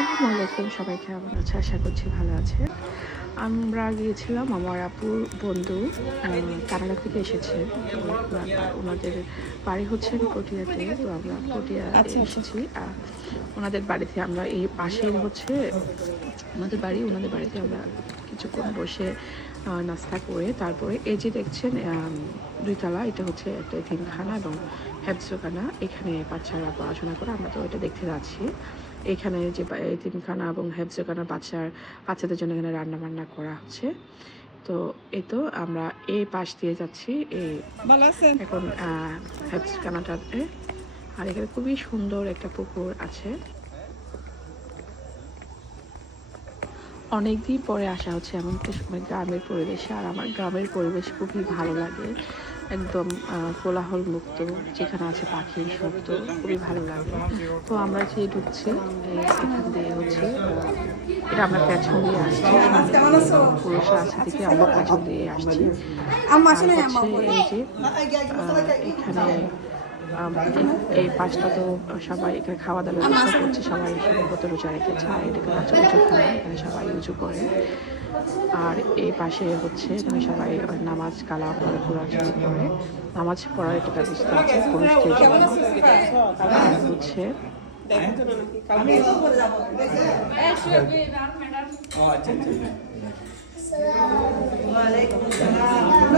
আসসালামু আলাইকুম সবাই কেমন আছে? আশা করছি ভালো আছে আমরা গিয়েছিলাম আমার আপুর বন্ধু কানাডা থেকে এসেছে। তো ওনাদের বাড়ি হচ্ছে পটিয়াতে তো আমরা পটিয়া এসেছি। আর ওনাদের বাড়িতে আমরা এই পাশের হচ্ছে ওনাদের বাড়ি ওনাদের বাড়িতে আমরা কিছুক্ষণ বসে নাস্তা করে তারপরে এই যে দেখছেন দুইতলা এটা হচ্ছে একটা এতিমখানা এবং হেফজোখানা। এখানে বাচ্চারা পড়াশোনা করে আমরা তো এটা দেখতে যাচ্ছি। এখানে যে এতিমখানা এবং হেফজোখানা বাচ্চার বাচ্চাদের জন্য এখানে রান্না বান্না করা হচ্ছে। তো এই তো আমরা এই পাশ দিয়ে যাচ্ছি এই এখন হেফজখানাটাতে। আর এখানে খুবই সুন্দর একটা পুকুর আছে। অনেকদিন পরে আসা হচ্ছে এমন একটা সময় গ্রামের পরিবেশে, আর আমার গ্রামের পরিবেশ খুবই ভালো লাগে। একদম কোলাহল মুক্ত, যেখানে আছে পাখির শব্দ, খুবই ভালো লাগে। তো আমরা যে ঢুকছি এখান দিয়ে হচ্ছে, এটা আমরা পেছন দিয়ে আসছি কেমন পুরুষ আছে থেকে আমরা পেছন দিয়ে আসছি। এখানে এই- পাঁচটা তো সবাই এখানে খাওয়া দাওয়ার ব্যবস্থা করছে, সবাই সম্ভবত রোজা রেখেছে, আর এটাকে বাচ্চা উঁচু খানা এখানে সবাই উঁচু করে। আর এই পাশে হচ্ছে এখানে সবাই নামাজ, কালাম করে কোরআন শরীফ করে। নামাজ পড়ার একটা ব্যবস্থা আছে পুরুষদের জন্য হচ্ছে সবাই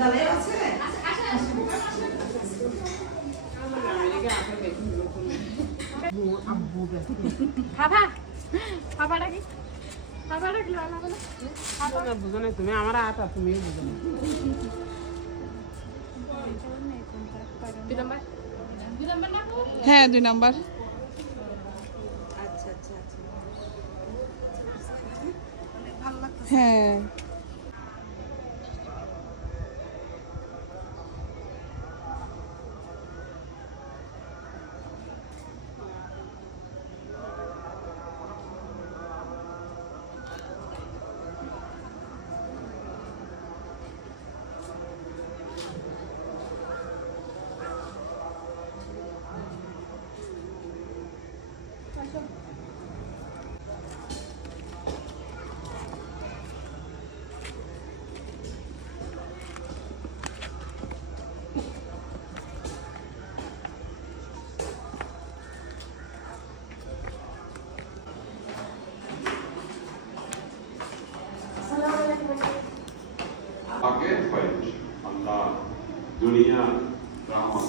আছে? না তুমি আমার আটা তুমি বুঝো না দুই নম্বর? দুই নম্বর। না হ্যাঁ দুই নাম্বার হ্যাঁ। 明年，然后